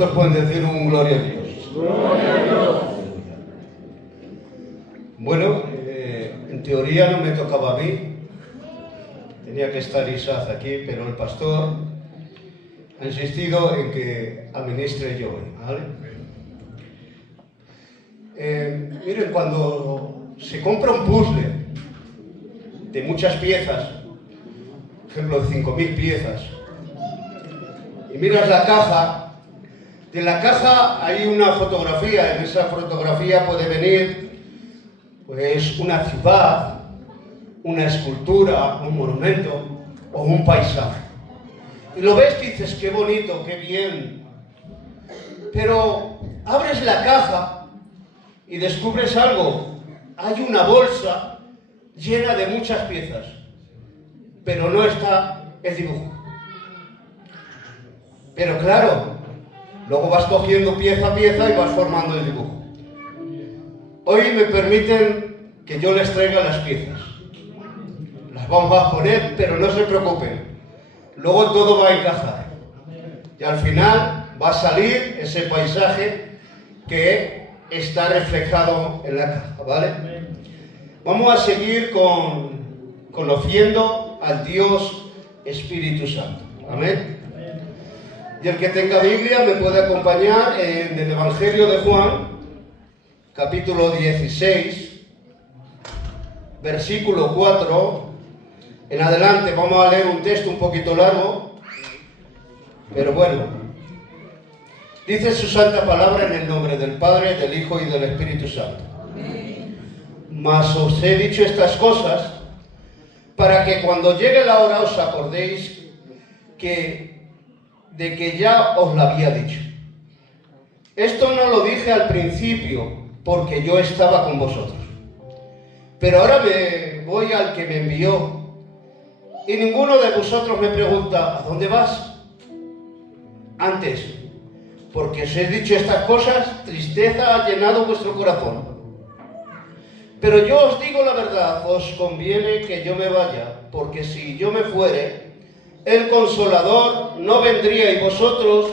¿Cuántos pueden decir un gloria a Dios? Gloria a Dios. Bueno, en teoría no me tocaba a mí. Tenía que estar Isaac aquí, pero el pastor ha insistido en que administre yo hoy, ¿vale? Miren, cuando se compra un puzzle de muchas piezas, por ejemplo, de 5.000 piezas, y miras la caja, de la caja hay una fotografía, en esa fotografía puede venir pues una ciudad, una escultura, un monumento o un paisaje. Y lo ves y dices, qué bonito, qué bien. Pero abres la caja y descubres algo. Hay una bolsa llena de muchas piezas, pero no está el dibujo. Pero claro, luego vas cogiendo pieza a pieza y vas formando el dibujo. Hoy me permiten que yo les traiga las piezas. Las vamos a poner, pero no se preocupen. Luego todo va a encajar. Y al final va a salir ese paisaje que está reflejado en la caja, ¿vale? Vamos a seguir conociendo al Dios Espíritu Santo. Amén. Y el que tenga Biblia me puede acompañar en el Evangelio de Juan, capítulo 16, versículo 4. En adelante vamos a leer un texto un poquito largo, pero bueno. Dice su santa palabra en el nombre del Padre, del Hijo y del Espíritu Santo. Mas os he dicho estas cosas para que cuando llegue la hora os acordéis de que ya os lo había dicho. Esto no lo dije al principio porque yo estaba con vosotros. Pero ahora me voy al que me envió y ninguno de vosotros me pregunta, ¿a dónde vas? Antes, porque os he dicho estas cosas, tristeza ha llenado vuestro corazón. Pero yo os digo la verdad, os conviene que yo me vaya, porque si yo me fuere, el Consolador no vendría y vosotros,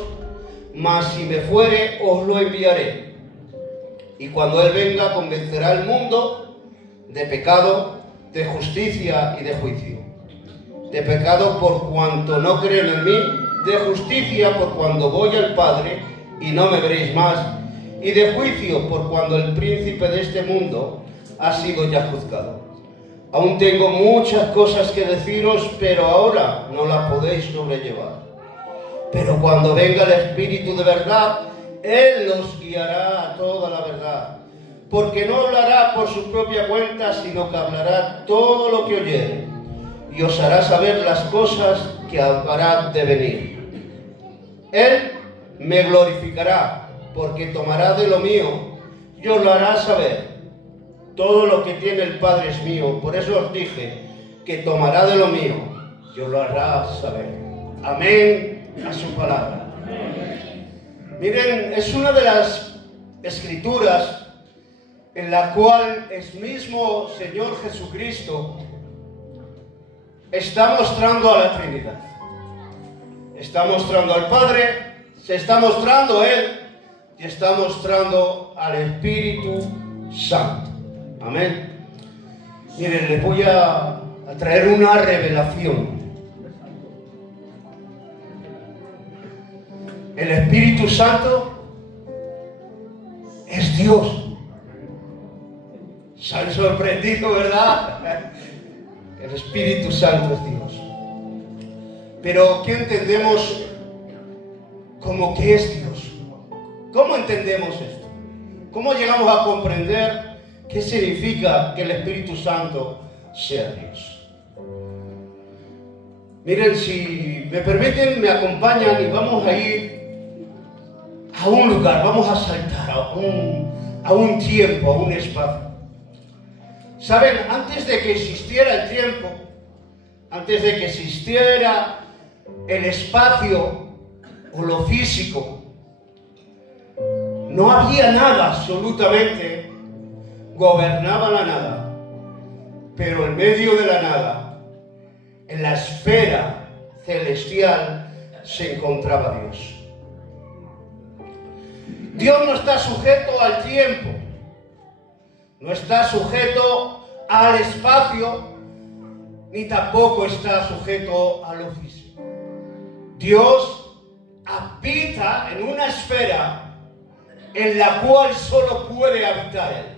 mas si me fuere, os lo enviaré. Y cuando Él venga, convencerá al mundo de pecado, de justicia y de juicio. De pecado por cuanto no creen en mí, de justicia por cuando voy al Padre y no me veréis más, y de juicio por cuando el príncipe de este mundo ha sido ya juzgado. Aún tengo muchas cosas que deciros, pero ahora no las podéis sobrellevar. Pero cuando venga el Espíritu de verdad, Él los guiará a toda la verdad, porque no hablará por su propia cuenta, sino que hablará todo lo que oyere, y os hará saber las cosas que habrán de venir. Él me glorificará, porque tomará de lo mío y os lo hará saber. Todo lo que tiene el Padre es mío, por eso os dije que tomará de lo mío y os lo hará saber. Amén a su palabra. Miren, es una de las escrituras en la cual el mismo Señor Jesucristo está mostrando a la Trinidad. Está mostrando al Padre, se está mostrando Él y está mostrando al Espíritu Santo. Amén. Miren, les voy a traer una revelación. El Espíritu Santo es Dios. Se han sorprendido, ¿verdad? El Espíritu Santo es Dios. Pero ¿qué entendemos como que es Dios? ¿Cómo entendemos esto? ¿Cómo llegamos a comprender qué significa que el Espíritu Santo sea Dios? Miren, si me permiten, me acompañan y vamos a ir a un lugar, vamos a saltar a un tiempo, a un espacio. ¿Saben? Antes de que existiera el tiempo, antes de que existiera el espacio o lo físico, no había nada, absolutamente, gobernaba la nada, pero en medio de la nada, en la esfera celestial, se encontraba Dios. Dios no está sujeto al tiempo, no está sujeto al espacio, ni tampoco está sujeto a lo físico. Dios habita en una esfera en la cual solo puede habitar Él.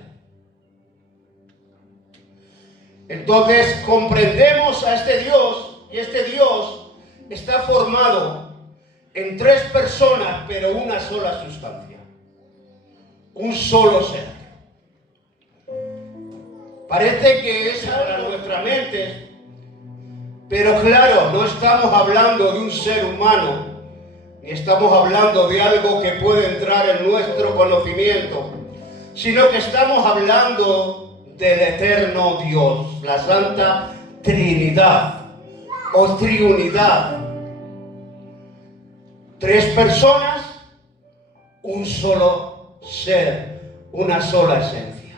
Entonces comprendemos a este Dios, y este Dios está formado en tres personas, pero una sola sustancia, un solo ser. Parece que es para nuestra mente, pero claro, no estamos hablando de un ser humano, ni estamos hablando de algo que puede entrar en nuestro conocimiento, sino que estamos hablando del eterno Dios, la Santa Trinidad o Triunidad. Tres personas, un solo ser, una sola esencia.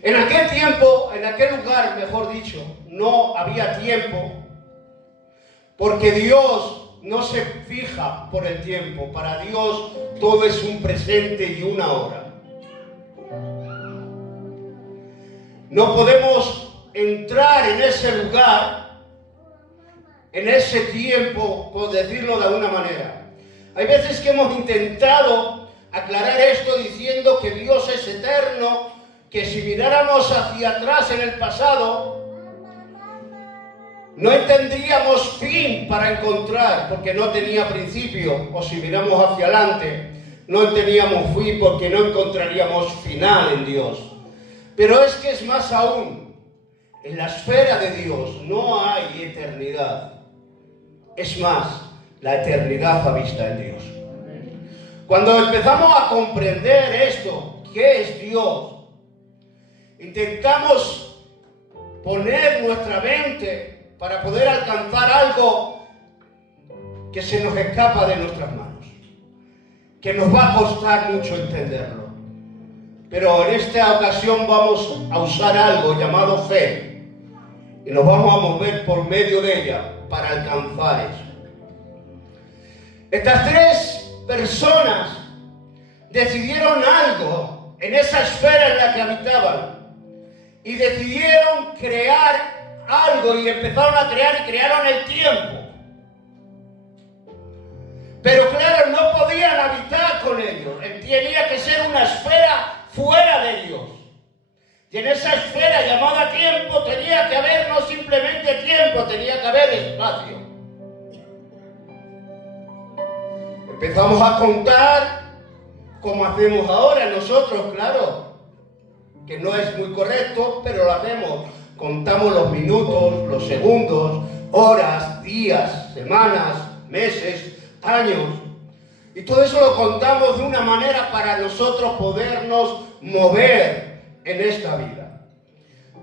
En aquel tiempo, en aquel lugar, mejor dicho, no había tiempo, porque Dios no se fija por el tiempo. Para Dios todo es un presente y una hora. No podemos entrar en ese lugar, en ese tiempo, por decirlo de alguna manera. Hay veces que hemos intentado aclarar esto diciendo que Dios es eterno, que si miráramos hacia atrás en el pasado, no tendríamos fin para encontrar, porque no tenía principio, o si miramos hacia adelante, no teníamos fin porque no encontraríamos final en Dios. Pero es que es más aún, en la esfera de Dios no hay eternidad. Es más, la eternidad está vista en Dios. Cuando empezamos a comprender esto, ¿qué es Dios? Intentamos poner nuestra mente para poder alcanzar algo que se nos escapa de nuestras manos, que nos va a costar mucho entenderlo. Pero en esta ocasión vamos a usar algo llamado fe y nos vamos a mover por medio de ella para alcanzar eso. Estas tres personas decidieron algo en esa esfera en la que habitaban y decidieron crear algo y empezaron a crear y crearon el tiempo. Pero claro, no podían habitar con ellos. Tenía que ser una esfera fuera de Dios. Y en esa esfera llamada tiempo tenía que haber no simplemente tiempo, tenía que haber espacio. Empezamos a contar como hacemos ahora nosotros, claro, que no es muy correcto, pero lo hacemos. Contamos los minutos, los segundos, horas, días, semanas, meses, años. Y todo eso lo contamos de una manera para nosotros podernos mover en esta vida.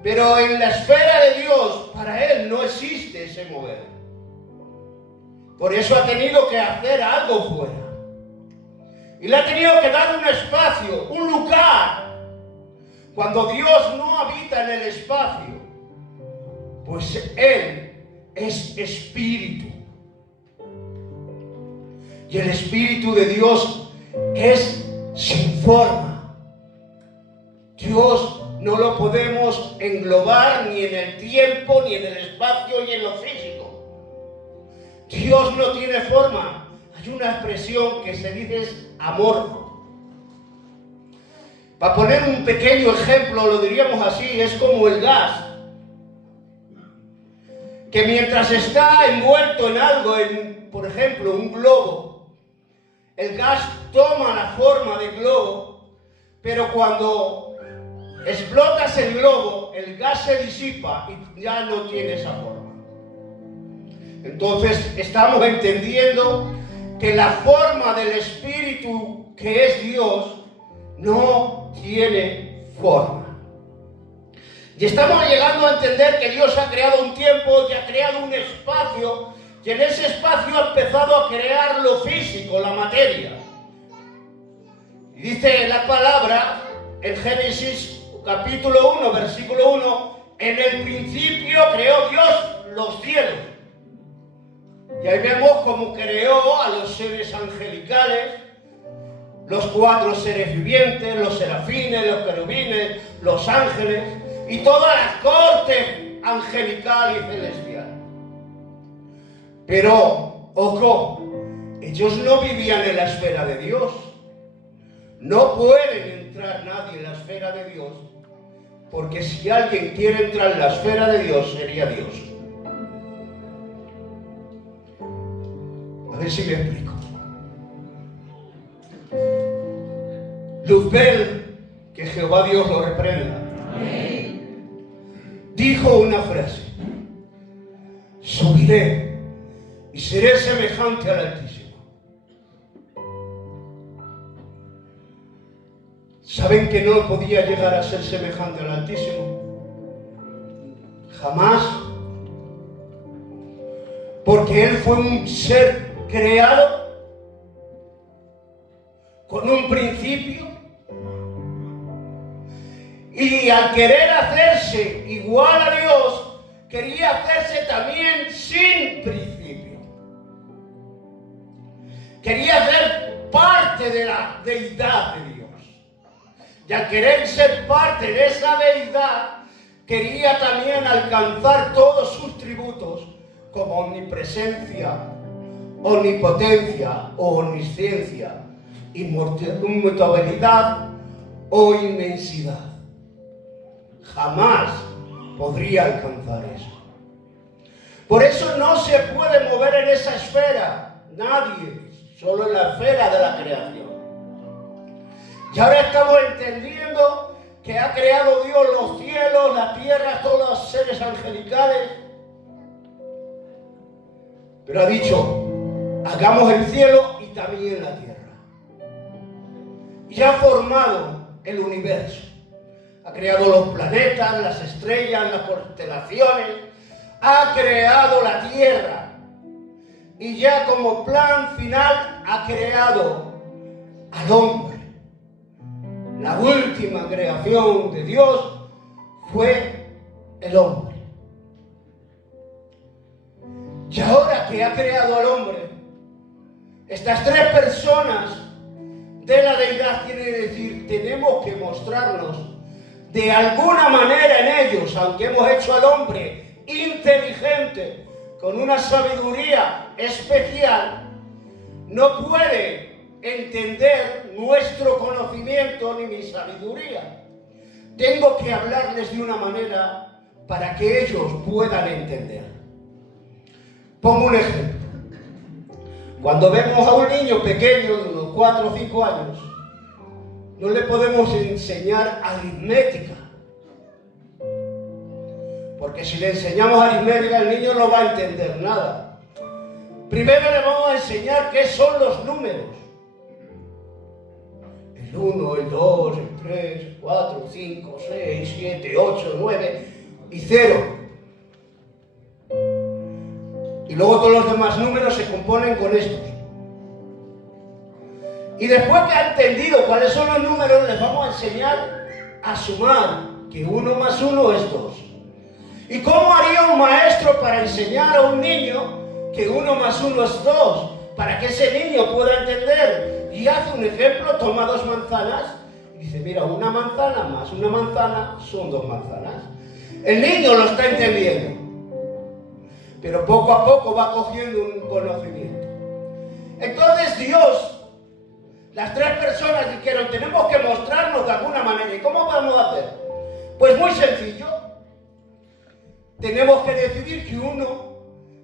Pero en la esfera de Dios, para Él no existe ese mover. Por eso ha tenido que hacer algo fuera. Y le ha tenido que dar un espacio, un lugar. Cuando Dios no habita en el espacio, pues Él es espíritu. Y el Espíritu de Dios es sin forma. Dios no lo podemos englobar ni en el tiempo, ni en el espacio, ni en lo físico. Dios no tiene forma. Hay una expresión que se dice es amorfo. Para poner un pequeño ejemplo, lo diríamos así, es como el gas. Que mientras está envuelto en algo, por ejemplo, un globo, el gas toma la forma del globo, pero cuando explotas el globo, el gas se disipa y ya no tiene esa forma. Entonces estamos entendiendo que la forma del Espíritu, que es Dios, no tiene forma. Y estamos llegando a entender que Dios ha creado un tiempo y ha creado un espacio, y en ese espacio ha empezado a crear lo físico, la materia. Y dice la palabra en Génesis capítulo 1, versículo 1, en el principio creó Dios los cielos. Y ahí vemos cómo creó a los seres angelicales, los 4 seres vivientes, los serafines, los querubines, los ángeles y toda la corte angelical y celestial. Pero, ojo, ellos no vivían en la esfera de Dios. No pueden entrar nadie en la esfera de Dios, porque si alguien quiere entrar en la esfera de Dios, sería Dios. A ver si me explico. Luzbel, que Jehová Dios lo reprenda, dijo una frase: subiré y seré semejante al Altísimo. ¿Saben que no podía llegar a ser semejante al Altísimo? Jamás. Porque Él fue un ser creado con un principio, y al querer hacerse igual a Dios, quería hacerse también sin principio. Quería ser parte de la deidad de Dios. Y al querer ser parte de esa deidad, quería también alcanzar todos sus tributos, como omnipresencia, omnipotencia o omnisciencia, inmutabilidad o inmensidad. Jamás podría alcanzar eso. Por eso no se puede mover en esa esfera nadie, solo en la esfera de la creación. Y ahora estamos entendiendo que ha creado Dios los cielos, la tierra, todos los seres angelicales. Pero ha dicho: hagamos el cielo y también la tierra. Y ha formado el universo. Ha creado los planetas, las estrellas, las constelaciones. Ha creado la tierra. Y ya como plan final ha creado al hombre. La última creación de Dios fue el hombre. Y ahora que ha creado al hombre, estas 3 personas de la deidad, quiere decir, tenemos que mostrarnos de alguna manera en ellos, aunque hemos hecho al hombre inteligente, con una sabiduría especial, no puede entender nuestro conocimiento ni mi sabiduría. Tengo que hablarles de una manera para que ellos puedan entender. Pongo un ejemplo. Cuando vemos a un niño pequeño de unos 4 o 5 años, no le podemos enseñar aritmética. Porque si le enseñamos aritmética, el niño no va a entender nada. Primero le vamos a enseñar qué son los números. El 1, el 2, el 3, el 4, 5, 6, 7, 8, 9 y 0. Y luego todos los demás números se componen con estos. Y después que ha entendido cuáles son los números, les vamos a enseñar a sumar, que 1 más 1 es 2. ¿Y cómo haría un maestro para enseñar a un niño que 1 más 1 es 2? Para que ese niño pueda entender. Y hace un ejemplo, toma 2 manzanas y dice: mira, una manzana más una manzana son 2 manzanas. El niño lo está entendiendo, pero poco a poco va cogiendo un conocimiento. Entonces Dios, las 3 personas dijeron: tenemos que mostrarnos de alguna manera. ¿Y cómo vamos a hacer? Pues muy sencillo. Tenemos que decidir que uno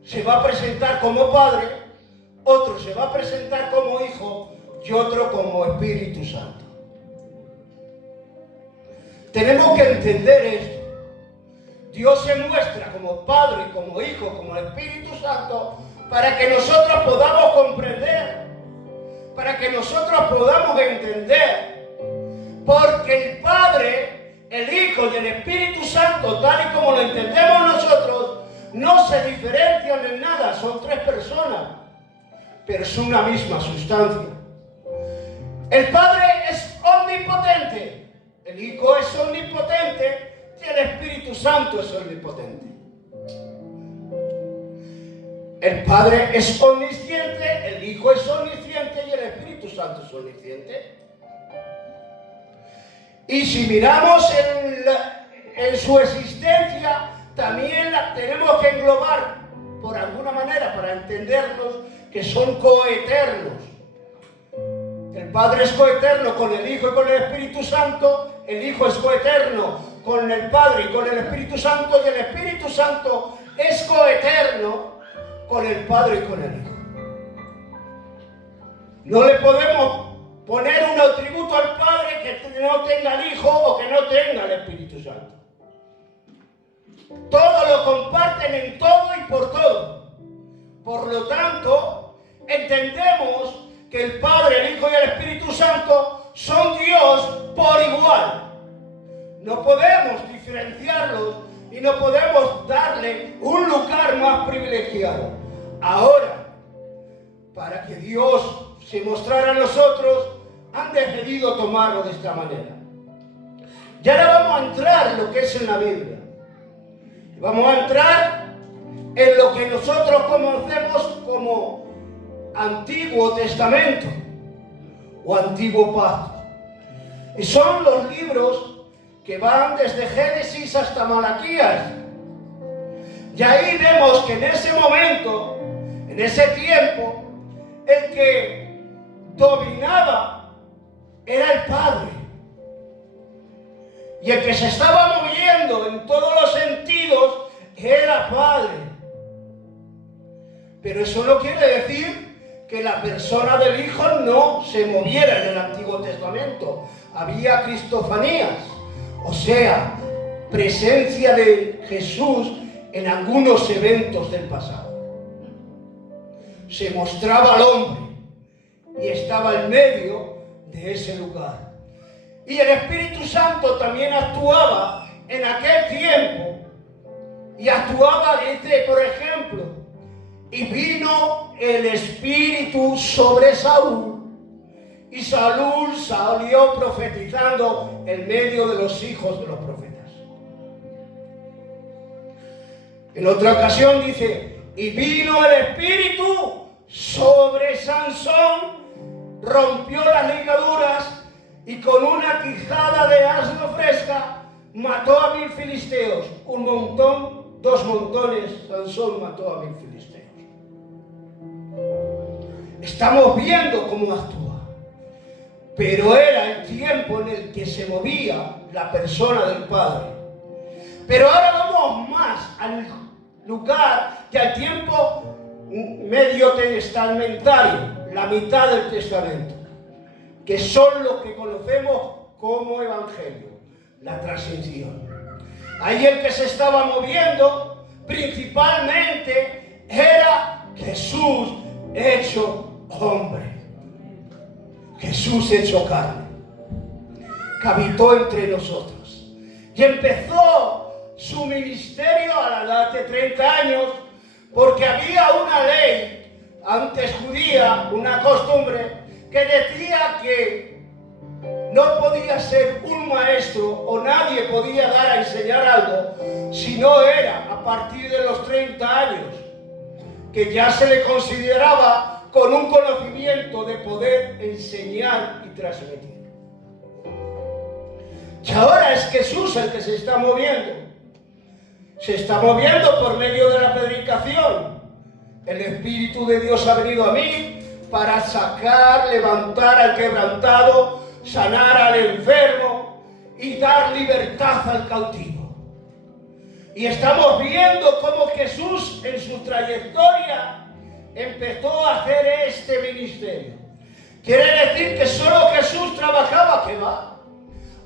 se va a presentar como Padre, otro se va a presentar como Hijo y otro como Espíritu Santo. Tenemos que entender esto. Dios se muestra como Padre, como Hijo, como Espíritu Santo, para que nosotros podamos comprender, para que nosotros podamos entender. Porque el Padre, el Hijo y el Espíritu Santo, tal y como lo entendemos nosotros, no se diferencian en nada. Son 3 personas, pero es una misma sustancia. El Padre es omnipotente, el Hijo es omnipotente y el Espíritu Santo es omnipotente. El Padre es omnisciente, el Hijo es omnisciente y el Espíritu Santo es omnisciente. Y si miramos en su existencia, también la tenemos que englobar, por alguna manera, para entendernos que son coeternos. El Padre es coeterno con el Hijo y con el Espíritu Santo, el Hijo es coeterno con el Padre y con el Espíritu Santo, y el Espíritu Santo es coeterno con el Padre y con el Hijo. No le podemos poner un atributo al Padre que no tenga el Hijo o que no tenga el Espíritu Santo. Todo lo comparten en todo y por todo. Por lo tanto, entendemos que el Padre, el Hijo y el Espíritu Santo son Dios por igual. No podemos diferenciarlos y no podemos darle un lugar más privilegiado. Ahora, para que Dios se mostrara a nosotros, han decidido tomarlo de esta manera. Y ahora vamos a entrar en lo que es en la Biblia. Vamos a entrar en lo que nosotros conocemos como Antiguo Testamento o Antiguo Pacto. Y son los libros que van desde Génesis hasta Malaquías. Y ahí vemos que en ese momento, en ese tiempo, el que dominaba era el Padre. Y el que se estaba moviendo en todos los sentidos era Padre. Pero eso no quiere decir que la persona del Hijo no se moviera en el Antiguo Testamento. Había cristofanías, o sea, presencia de Jesús en algunos eventos del pasado. Se mostraba al hombre y estaba en medio de ese lugar. Y el Espíritu Santo también actuaba en aquel tiempo. Y actuaba, dice, por ejemplo, y vino el Espíritu sobre Saúl, y Saúl salió profetizando en medio de los hijos de los profetas. En otra ocasión dice, y vino el Espíritu sobre Sansón, rompió las ligaduras, y con una quijada de asno fresca mató a 1000 filisteos. Un montón, 2 montones, Sansón mató a 1000 filisteos. Estamos viendo cómo actúa. Pero era el tiempo en el que se movía la persona del Padre. Pero ahora vamos más al lugar y al tiempo medio testamentario, la mitad del testamento, que son los que conocemos como evangelio, la transición. Ahí el que se estaba moviendo principalmente era Jesús hecho hombre, Jesús hecho carne, que habitó entre nosotros y empezó su ministerio a la edad de 30 años, porque había una ley antes judía, una costumbre que decía que no podía ser un maestro o nadie podía dar a enseñar algo si no era a partir de los 30 años, que ya se le consideraba con un conocimiento de poder enseñar y transmitir. Y ahora es Jesús el que se está moviendo. Se está moviendo por medio de la predicación. El Espíritu de Dios ha venido a mí para sacar, levantar al quebrantado, sanar al enfermo y dar libertad al cautivo. Y estamos viendo cómo Jesús en su trayectoria empezó a hacer este ministerio. Quiere decir que solo Jesús trabajaba, ¿qué va?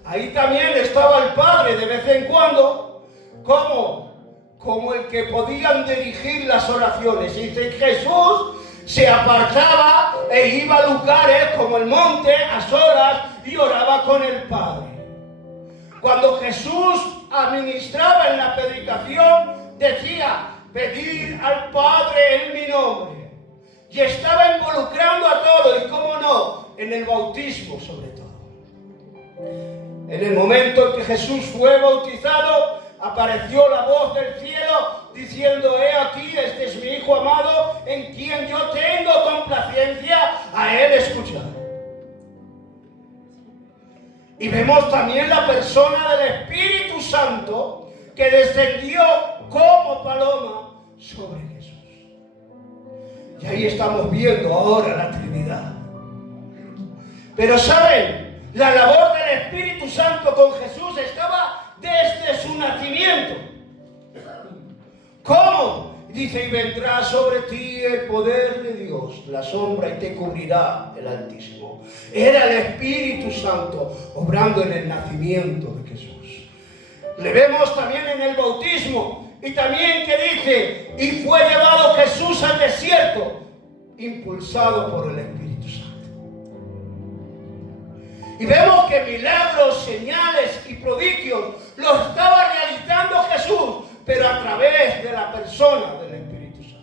Ahí también estaba el Padre de vez en cuando, como el que podían dirigir las oraciones. Y dice, Jesús se apartaba e iba a lugares como el monte a solas y oraba con el Padre. Cuando Jesús administraba en la predicación, decía, pedir al Padre en mi nombre. Y estaba involucrando a todos, y cómo no, en el bautismo sobre todo. En el momento en que Jesús fue bautizado, apareció la voz del cielo diciendo, he aquí, este es mi Hijo amado, en quien yo tengo complacencia, a él escuchar. Y vemos también la persona del Espíritu Santo que descendió como paloma sobre Jesús. Y ahí estamos viendo ahora la Trinidad. Pero ¿saben? La labor del Espíritu Santo con Jesús estaba desde su nacimiento. ¿Cómo? Dice, y vendrá sobre ti el poder de Dios, la sombra, y te cubrirá el Altísimo. Era el Espíritu Santo obrando en el nacimiento de Jesús. Le vemos también en el bautismo, y también que dice, y fue llevado Jesús al desierto, impulsado por el Espíritu Santo. Y vemos que milagros, señales y prodigios los estaba realizando Jesús, pero a través de la persona del Espíritu Santo.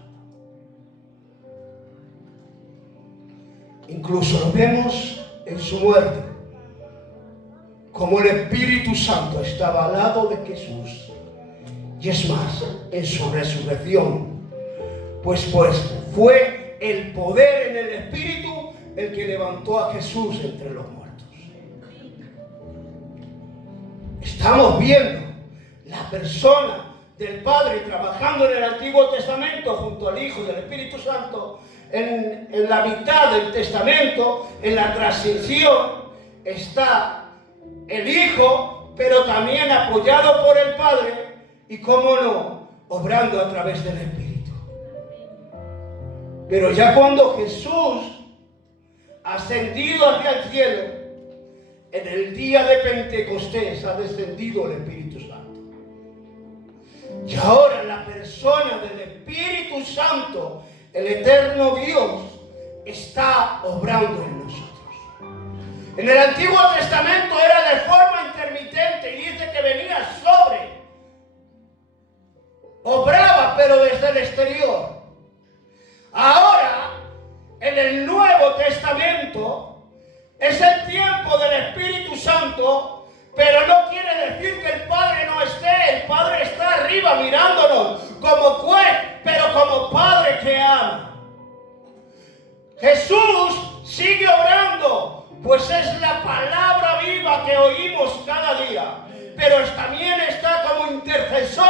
Incluso lo vemos en su muerte, como el Espíritu Santo estaba al lado de Jesús. Y es más, en su resurrección, pues fue el poder en el Espíritu el que levantó a Jesús entre los muertos. Estamos viendo la persona del Padre trabajando en el Antiguo Testamento junto al Hijo y al Espíritu Santo. En la mitad del Testamento, en la transición, está el Hijo, pero también apoyado por el Padre, y cómo no, obrando a través del Espíritu. Pero ya cuando Jesús ascendido hacia el cielo, en el día de Pentecostés ha descendido el Espíritu Santo. Y ahora la persona del Espíritu Santo, el eterno Dios, está obrando en nosotros. En el Antiguo Testamento era de forma intermitente y dice que venía sobre, obraba pero desde el exterior. Ahora, en el Nuevo Testamento, es el tiempo del Espíritu Santo, pero no quiere decir que el Padre no esté. El Padre está arriba mirándonos como juez, pero como Padre que ama. Jesús sigue obrando, pues es la palabra viva que oímos cada día. Pero también está como intercesor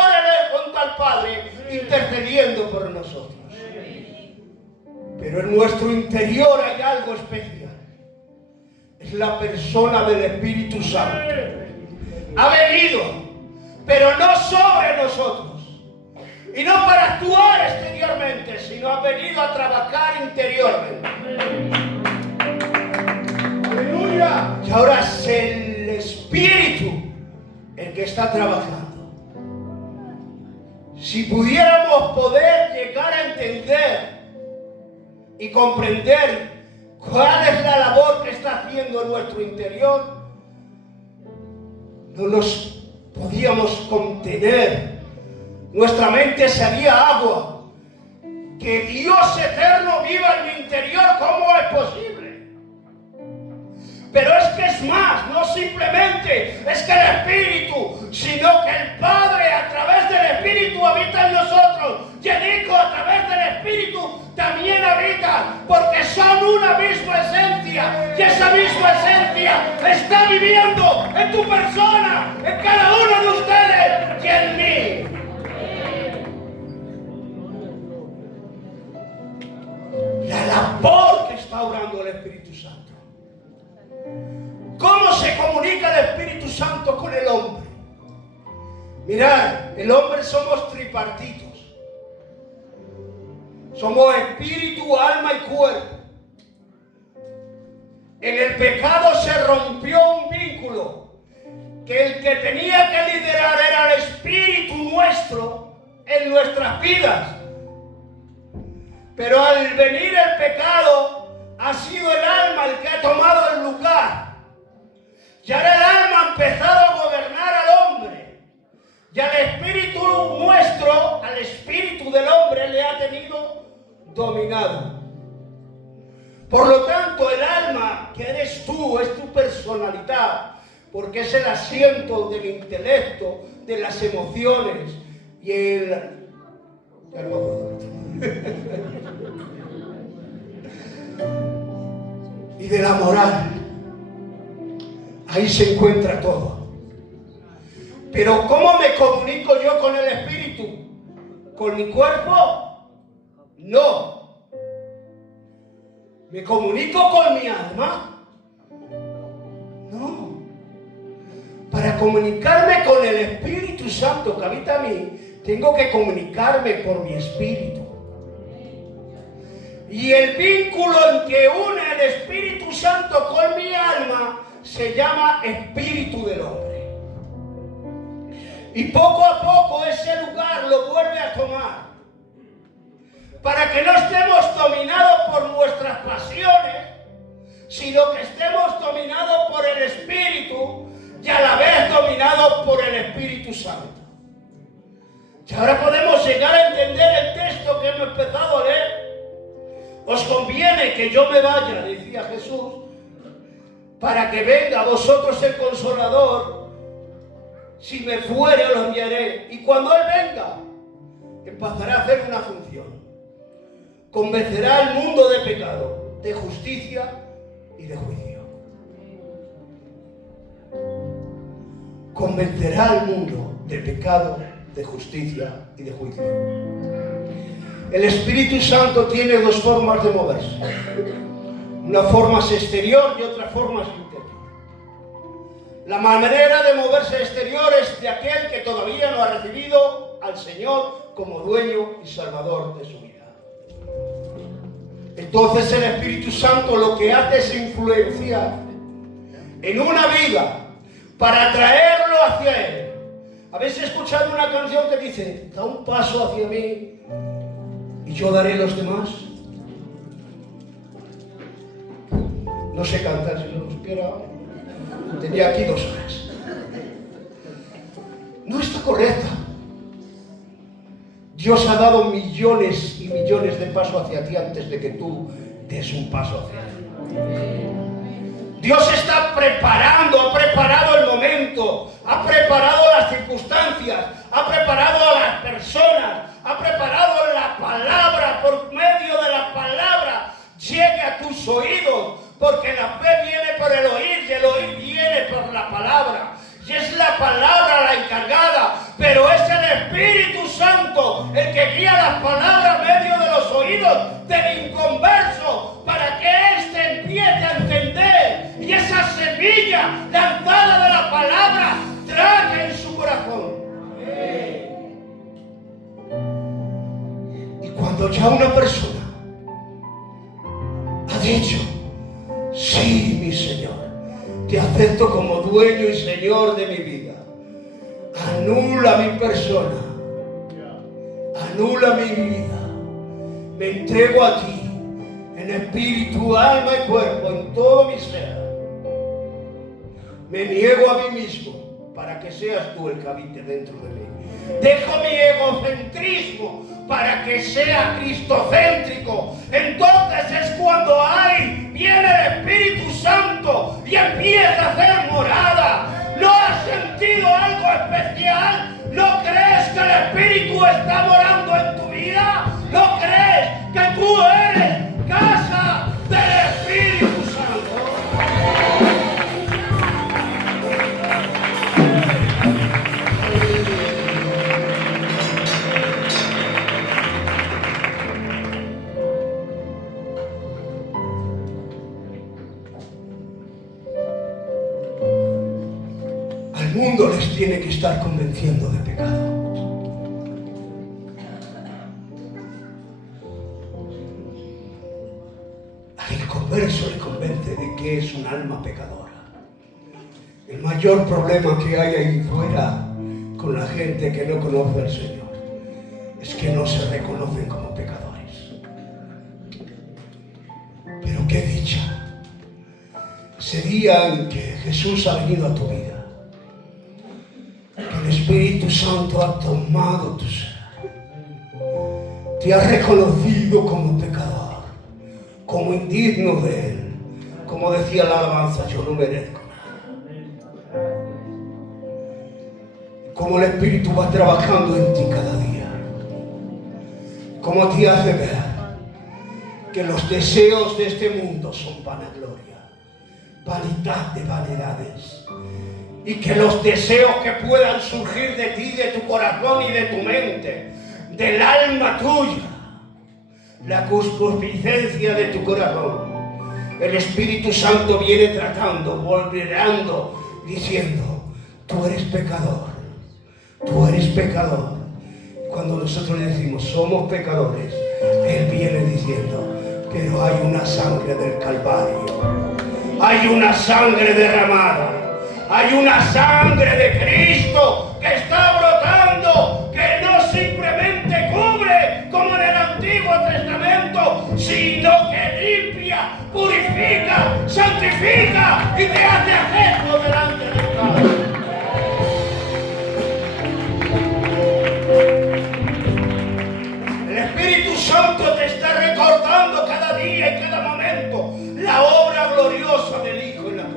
junto al Padre, intercediendo por nosotros. Pero en nuestro interior hay algo especial. Es la persona del Espíritu Santo. Ha venido, pero no sobre nosotros. Y no para actuar exteriormente, sino ha venido a trabajar interiormente. ¡Aleluya! Y ahora es el Espíritu el que está trabajando. Si pudiéramos poder llegar a entender y comprender cuál es la labor que está haciendo en nuestro interior, no nos podíamos contener. Nuestra mente sería agua. Que Dios eterno viva en mi interior, ¿cómo es posible? Pero es que es más, no simplemente es que el Espíritu, sino que el Padre a través del Espíritu habita en nosotros, y el Hijo a través del Espíritu también habita, porque son una misma esencia, y esa misma esencia está viviendo en tu persona, en cada uno de ustedes y en mí. La labor que está obrando el Espíritu Santo. ¿Cómo se comunica el Espíritu Santo con el hombre? Mirad, el hombre somos tripartitos. Somos espíritu, alma y cuerpo. En el pecado se rompió un vínculo, que el que tenía que liderar era el espíritu nuestro en nuestras vidas. Pero al venir el pecado, ha sido el alma el que ha tomado el lugar. Y ahora el alma ha empezado a gobernar al hombre. Y al espíritu nuestro, al espíritu del hombre, le ha tenido dominado. Por lo tanto, el alma, que eres tú, es tu personalidad, porque es el asiento del intelecto, de las emociones y el... Ya no me acuerdo. y de la moral. Ahí se encuentra todo. Pero ¿cómo me comunico yo con el Espíritu? ¿Con mi cuerpo? No. ¿Me comunico con mi alma? No. Para comunicarme con el Espíritu Santo que habita en mí, tengo que comunicarme por mi espíritu. Y el vínculo en que une el Espíritu Santo con mi alma se llama espíritu del hombre. Y poco a poco ese lugar lo vuelve a tomar. Para que no estemos dominados por nuestras pasiones, sino que estemos dominados por el Espíritu y a la vez dominados por el Espíritu Santo. Y ahora podemos llegar a entender el texto que hemos empezado a leer. Os conviene que yo me vaya, decía Jesús, para que venga a vosotros el Consolador. Si me fuere, os lo enviaré. Y cuando Él venga, empezará a hacer una función. Convencerá al mundo de pecado, de justicia y de juicio. Convencerá al mundo de pecado, de justicia y de juicio. El Espíritu Santo tiene dos formas de moverse. Una forma es exterior y otra forma es interior. La manera de moverse exterior es de aquel que todavía no ha recibido al Señor como dueño y salvador de su vida. Entonces el Espíritu Santo lo que hace es influenciar en una vida para atraerlo hacia Él. ¿Habéis escuchado una canción que dice: da un paso hacia mí y yo daré los demás? No sé cantar, si lo supiera, tenía aquí 2 horas. No está correcta. Dios ha dado millones y millones de pasos hacia ti antes de que tú des un paso hacia Él. Dios está preparando, ha preparado el momento, ha preparado las circunstancias, ha preparado a las personas, ha preparado la palabra, por medio de la palabra llegue a tus oídos, porque la fe viene por el oír y el oír viene por la palabra. Y es la palabra la encargada, pero es el Espíritu Santo el que guía las palabras en medio de los oídos del inconverso para que éste empiece a entender y esa semilla lanzada de la palabra trague en su corazón. Y cuando ya una persona ha dicho: sí, mi Señor, te acepto como dueño y Señor de mi vida, anula mi persona, anula mi vida, me entrego a ti en espíritu, alma y cuerpo, en todo mi ser. Me niego a mí mismo para que seas tú el que habite dentro de mí. Dejo mi egocentrismo para que sea cristocéntrico. Entonces es cuando viene el Espíritu Santo y empieza a hacer morada. ¿No has sentido algo especial? ¿No crees que el Espíritu está morando en tu vida? ¿No crees que tú eres casa del Espíritu Santo? Al mundo les tiene que estar convenciendo de pecado. Al converso le convence de que es un alma pecadora. El mayor problema que hay ahí fuera con la gente que no conoce al Señor es que no se reconocen como pecadores. Pero qué dicha ese día en que Jesús ha venido a tu vida, que el Espíritu Santo ha tomado tu ser, te ha reconocido como pecador, como indigno de Él, como decía la alabanza: yo no merezco nada. Como el Espíritu va trabajando en ti cada día, como te hace ver que los deseos de este mundo son vanagloria, vanidad de vanidades. Y que los deseos que puedan surgir de ti, de tu corazón y de tu mente, del alma tuya, la concupiscencia de tu corazón, el Espíritu Santo viene tratando, volverando, diciendo: tú eres pecador, tú eres pecador. Cuando nosotros le decimos somos pecadores, Él viene diciendo: pero hay una sangre del Calvario, hay una sangre derramada, hay una sangre de Cristo que está brotando, que no simplemente cubre como en el Antiguo Testamento, sino que limpia, purifica, santifica y te hace acepto delante del Padre. El Espíritu Santo te está recordando cada día y cada momento la obra gloriosa del Hijo en la cruz.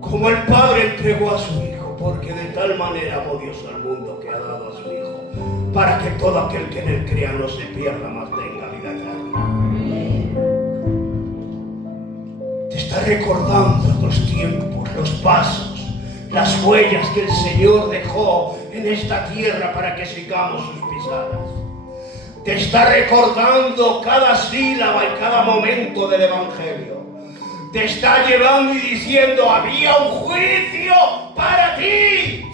Como el Padre entregó a su Hijo, porque de tal manera amó Dios al mundo que ha dado a su Hijo, para que todo aquel que en Él crea no se pierda, mas tenga vida eterna. Te está recordando los tiempos, los pasos, las huellas que el Señor dejó en esta tierra para que sigamos sus pisadas. Te está recordando cada sílaba y cada momento del Evangelio. Te está llevando y diciendo: había un juicio para ti,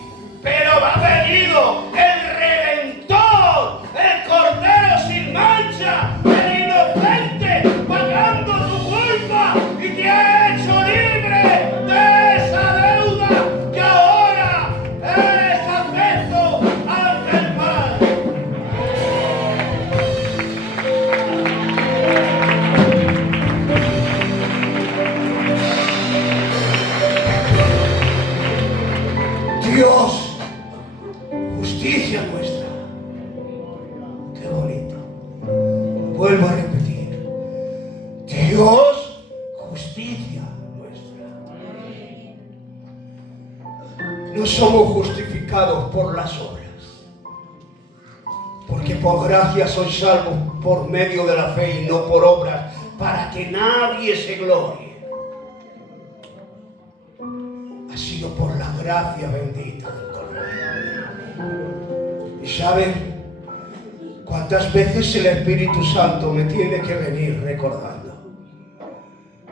pero ha venido el Redentor, el Cordero sin mancha, el inocente, pagando tu culpa, y te ha hecho libre de esa deuda que ahora eres afecto ante el Padre. Dios, justicia nuestra. Qué bonito. Vuelvo a repetir: Dios, justicia nuestra. No somos justificados por las obras, porque por gracia sois salvos por medio de la fe y no por obras, para que nadie se glorie. Ha sido por la gracia bendita del Cordero. ¿Y saben cuántas veces el Espíritu Santo me tiene que venir recordando?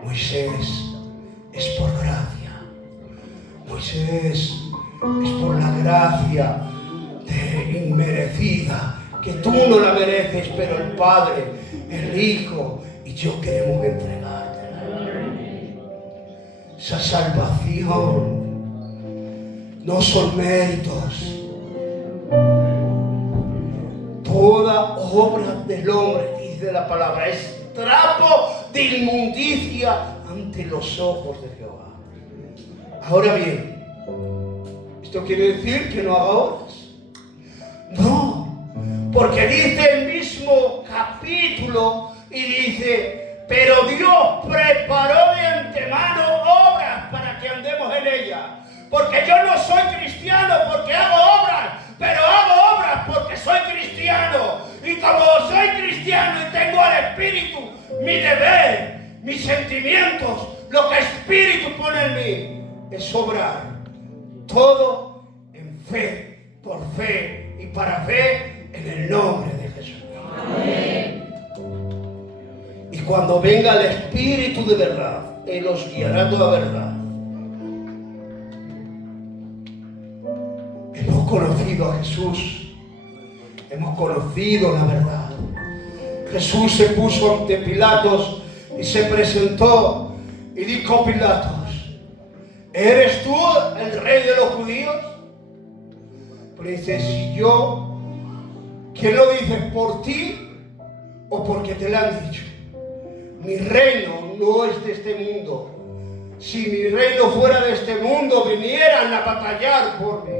Moisés, es por gracia. Moisés, es por la gracia inmerecida, que tú no la mereces, pero el Padre, el Hijo y yo queremos entregártela. Esa salvación no son méritos. Toda obra del hombre, dice la palabra, es trapo de inmundicia ante los ojos de Jehová. Ahora bien, ¿esto quiere decir que no haga obras? No, porque dice el mismo capítulo y dice: pero Dios preparó de antemano obras para que andemos en ellas. Porque yo no soy cristiano porque hago obras, pero hago obras porque soy cristiano. Y como soy cristiano y tengo al Espíritu, mi deber, mis sentimientos, lo que el Espíritu pone en mí, es obrar. Todo en fe, por fe y para fe, en el nombre de Jesús. Amén. Y cuando venga el Espíritu de verdad, Él os guiará toda verdad. Hemos conocido a Jesús, hemos conocido la verdad. Jesús se puso ante Pilatos y se presentó y dijo: Pilatos, ¿eres tú el rey de los judíos? Pero dice: si yo, ¿quién lo dice? ¿Por ti o porque te lo han dicho? Mi reino no es de este mundo. Si mi reino fuera de este mundo, vinieran a batallar por mí.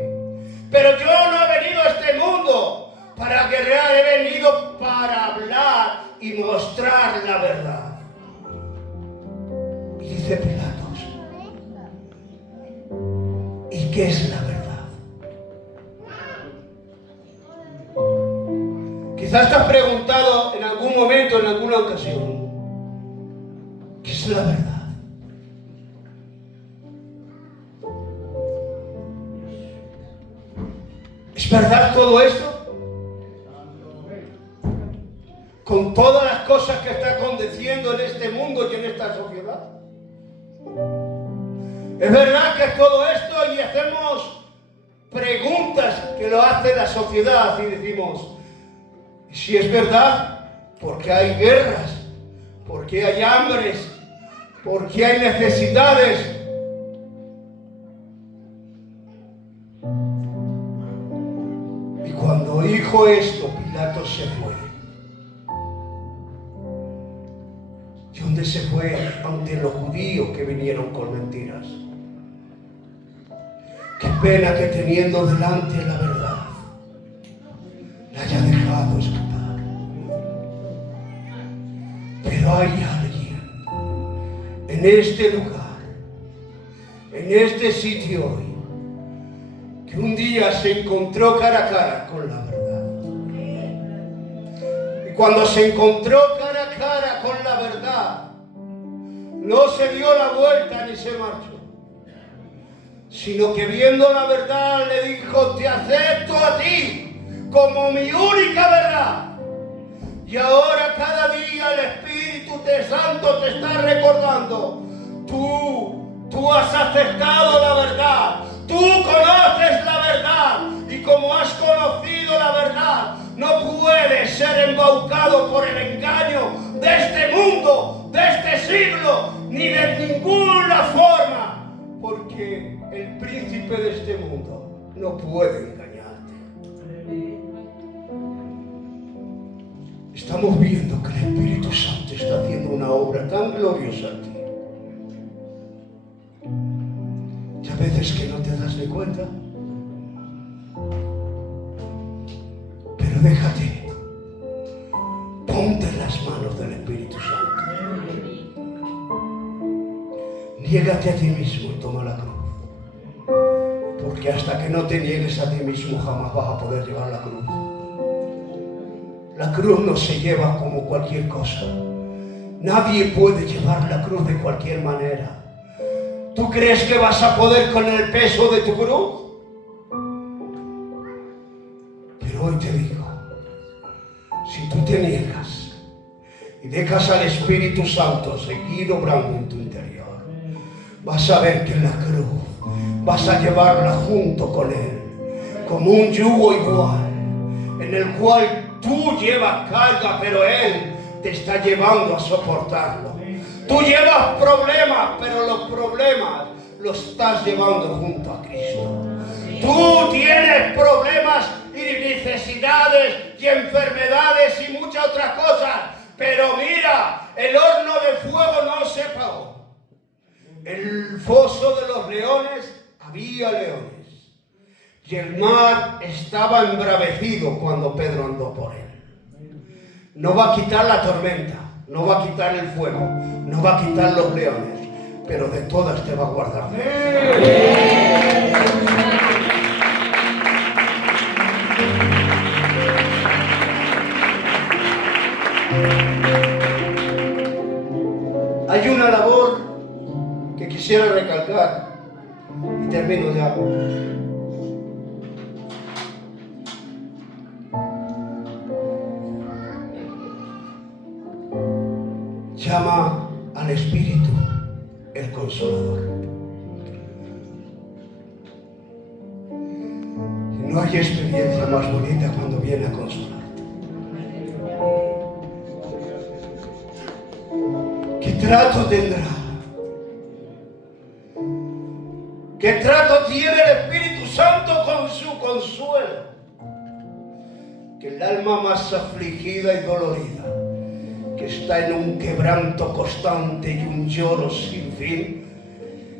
Pero yo no he venido a este mundo para guerrear, he venido para hablar y mostrar la verdad. Y dice Pilatos: ¿y qué es la verdad? Quizás te has preguntado en algún momento, en alguna ocasión, ¿qué es es la verdad. ¿Es verdad todo esto? Con todas las cosas que están aconteciendo en este mundo y en esta sociedad. Es verdad que todo esto, y hacemos preguntas que lo hace la sociedad y decimos, si es verdad, ¿por qué hay guerras? ¿Por qué hay hambres? ¿Por qué hay necesidades? Y cuando dijo esto, Pilato se fue. ¿Y dónde se fue? Ante los judíos que vinieron con mentiras. Qué pena que teniendo delante la verdad, la haya dejado escapar. Pero hay alguien en este lugar, en este sitio hoy, que un día se encontró cara a cara con la verdad. Y cuando se encontró cara a cara con la verdad, no se dio la vuelta ni se marchó, sino que viendo la verdad le dijo, te acepto a ti como mi única verdad. Y ahora cada día el Espíritu Santo te está recordando, tú has aceptado la verdad, tú conoces la verdad, y como has conocido la verdad, no puedes ser embaucado por el engaño de este mundo, de este siglo, ni de ninguna forma, porque el príncipe de este mundo no puede engañarte. Estamos viendo que el Espíritu Santo está haciendo una obra tan gloriosa en ti. Y a veces que no te das de cuenta. Pero déjate. Ponte en las manos del Espíritu Santo. Niégate a ti mismo y toma la cruz. Porque hasta que no te niegues a ti mismo jamás vas a poder llevar la cruz. La cruz no se lleva como cualquier cosa. Nadie puede llevar la cruz de cualquier manera. ¿Tú crees que vas a poder con el peso de tu cruz? Pero hoy te digo, si tú te niegas y dejas al Espíritu Santo seguir obrando en tu interior, vas a ver que en la cruz vas a llevarla junto con Él, como un yugo igual, en el cual tú llevas carga, pero Él te está llevando a soportarlo. Tú llevas problemas, pero los problemas los estás llevando junto a Cristo. Tú tienes problemas y necesidades y enfermedades y muchas otras cosas, pero mira, el horno de fuego no se apagó. El foso de los leones había leones. Y el mar estaba embravecido cuando Pedro andó por él. No va a quitar la tormenta, no va a quitar el fuego, no va a quitar los leones, pero de todas te va a guardar. Hay una labor que quisiera recalcar y termino ya. Llama al Espíritu el Consolador. No hay experiencia más bonita cuando viene a consolarte. ¿Qué trato tendrá? ¿Qué trato tiene el Espíritu Santo con su consuelo? Que el alma más afligida y dolorida, que está en un quebranto constante y un lloro sin fin,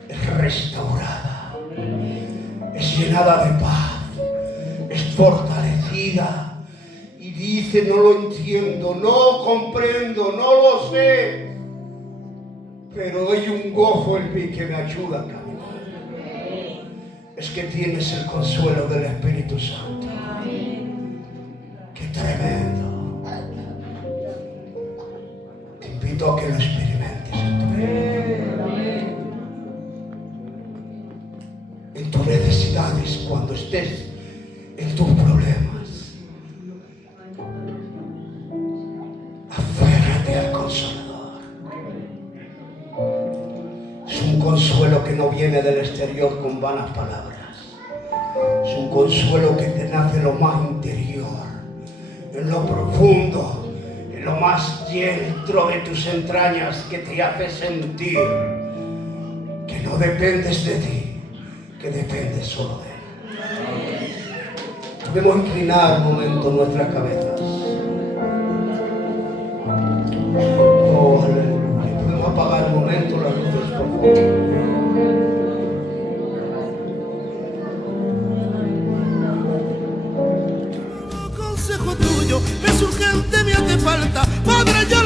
es restaurada, es llenada de paz, es fortalecida y dice, no lo entiendo, no comprendo, no lo sé, pero hay un gozo en mí que me ayuda a caminar. Es que tienes el consuelo del Espíritu Santo. ¡Qué tremendo! Te invito a que lo experimentes en tu vida. estés en tus problemas, aférrate al Consolador. Es un consuelo que no viene del exterior con vanas palabras. Es un consuelo que te nace en lo más interior, en lo profundo, en lo más dentro de tus entrañas, que te hace sentir que no dependes de ti, que dependes solo de Él. Podemos inclinar un momento nuestras cabezas. Oh, aleluya. Podemos apagar un momento las luces, por favor. Es urgente, me hace falta, Padre, yo